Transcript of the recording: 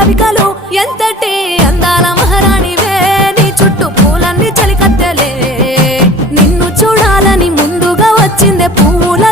రవికలు ఎంతటి అందాల మహారాణివే నీ చుట్టూ పూలన్నీ చలికత్తెలే నిన్ను చూడాలని ముందుగా వచ్చిందే పువ్వుల